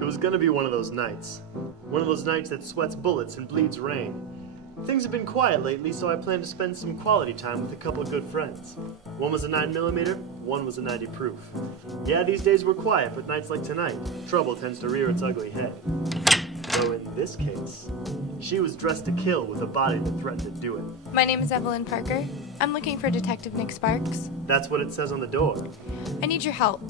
It was gonna be one of those nights. One of those nights that sweats bullets and bleeds rain. Things have been quiet lately, so I plan to spend some quality time with a couple of good friends. One was a 9mm, one was a 90 proof. Yeah, these days were quiet, but nights like tonight, trouble tends to rear its ugly head. Though in this case, she was dressed to kill with a body that threatened to do it. My name is Evelyn Parker. I'm looking for Detective Nick Sparks. That's what it says on the door. I need your help.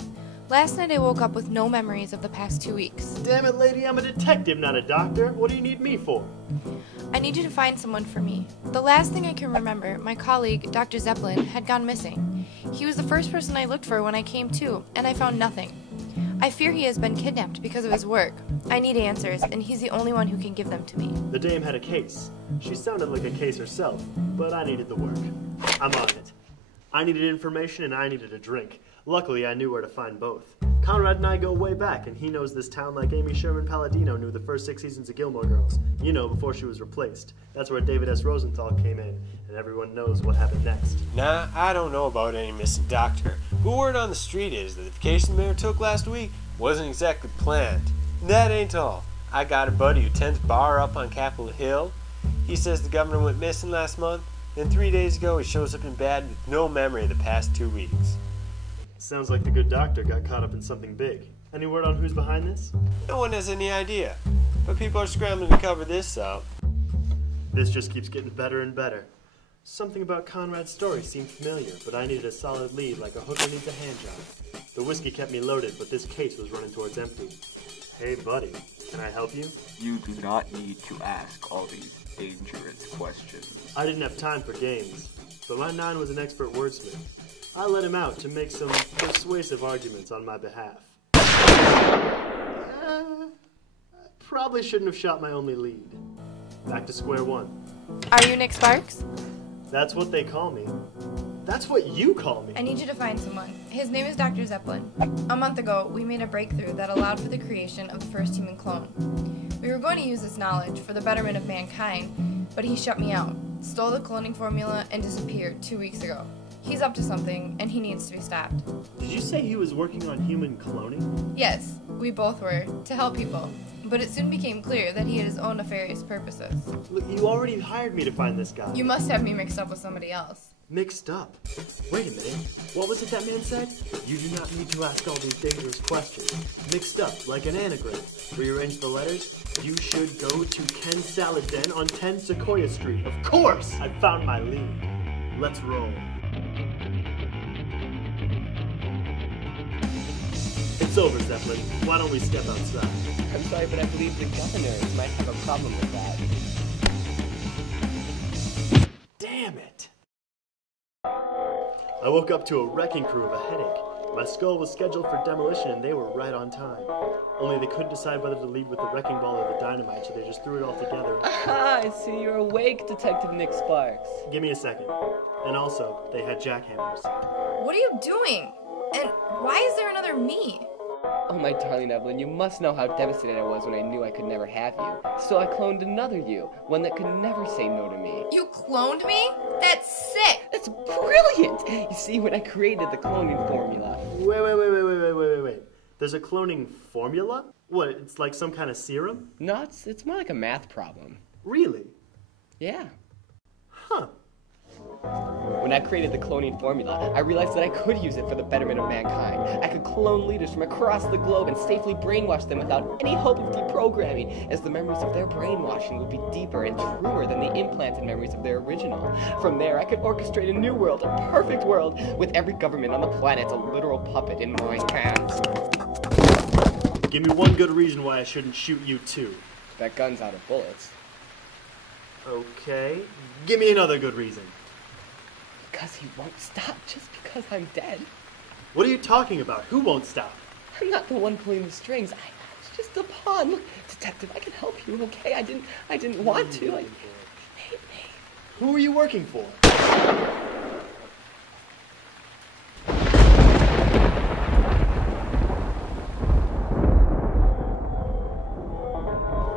Last night I woke up with no memories of the past 2 weeks. Damn it, lady, I'm a detective, not a doctor. What do you need me for? I need you to find someone for me. The last thing I can remember, my colleague, Dr. Zeppelin, had gone missing. He was the first person I looked for when I came to, and I found nothing. I fear he has been kidnapped because of his work. I need answers, and he's the only one who can give them to me. The dame had a case. She sounded like a case herself, but I needed the work. I'm on it. I needed information and I needed a drink. Luckily, I knew where to find both. Conrad and I go way back, and he knows this town like Amy Sherman Palladino knew the first 6 seasons of Gilmore Girls. You know, before she was replaced. That's where David S. Rosenthal came in, and everyone knows what happened next. Nah, I don't know about any missing doctor. But word on the street is that the vacation the mayor took last week wasn't exactly planned. And that ain't all. I got a buddy who tends bar up on Capitol Hill. He says the governor went missing last month, and 3 days ago he shows up in bed with no memory of the past 2 weeks. Sounds like the good doctor got caught up in something big. Any word on who's behind this? No one has any idea, but people are scrambling to cover this up. This just keeps getting better and better. Something about Conrad's story seemed familiar, but I needed a solid lead like a hooker needs a hand job. The whiskey kept me loaded, but this case was running towards empty. Hey buddy, can I help you? You do not need to ask all these dangerous questions. I didn't have time for games, but my 9 was an expert wordsmith. I let him out to make some persuasive arguments on my behalf. I probably shouldn't have shot my only lead. Back to square one. Are you Nick Sparks? That's what they call me. That's what you call me. I need you to find someone. His name is Dr. Zeppelin. A month ago, we made a breakthrough that allowed for the creation of the first human clone. We were going to use this knowledge for the betterment of mankind, but he shut me out, stole the cloning formula, and disappeared 2 weeks ago. He's up to something, and he needs to be stopped. Did you say he was working on human cloning? Yes, we both were, to help people. But it soon became clear that he had his own nefarious purposes. Look, you already hired me to find this guy. You must have me mixed up with somebody else. Mixed up? Wait a minute. What was it that man said? You do not need to ask all these dangerous questions. Mixed up, like an anagram. Rearrange the letters. You should go to Ken's Salad Den on 10 Sequoia Street. Of course! I found my lead. Let's roll. It's over, Zeppelin. Why don't we step outside? I'm sorry, but I believe the governors might have a problem with that. Damn it! I woke up to a wrecking crew of a headache. My skull was scheduled for demolition and they were right on time. Only they couldn't decide whether to lead with the wrecking ball or the dynamite, so they just threw it all together. Aha! I see you're awake, Detective Nick Sparks. Give me a second. And also, they had jackhammers. What are you doing? And why is there another me? Oh, my darling Evelyn, you must know how devastated I was when I knew I could never have you. So I cloned another you, one that could never say no to me. You cloned me? That's sick! That's brilliant! You see, when I created the cloning formula... Wait. There's a cloning formula? What, it's like some kind of serum? No, it's more like a math problem. Really? Yeah. Huh. When I created the cloning formula, I realized that I could use it for the betterment of mankind. I could clone leaders from across the globe and safely brainwash them without any hope of deprogramming, as the memories of their brainwashing would be deeper and truer than the implanted memories of their original. From there, I could orchestrate a new world, a perfect world, with every government on the planet a literal puppet in my hands. Give me one good reason why I shouldn't shoot you too. That gun's out of bullets. Okay. Give me another good reason. Because he won't stop just because I'm dead. What are you talking about? Who won't stop? I'm not the one pulling the strings. I was just a pawn. Look, Detective, I can help you, okay? I didn't want to. Hate me. Who are you working for?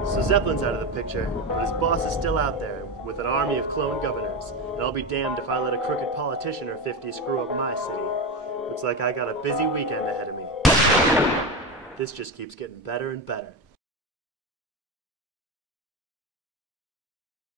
So Zeppelin's out of the picture, but his boss is still out there, with an army of clone governors, and I'll be damned if I let a crooked politician or 50 screw up my city. Looks like I got a busy weekend ahead of me. This just keeps getting better and better.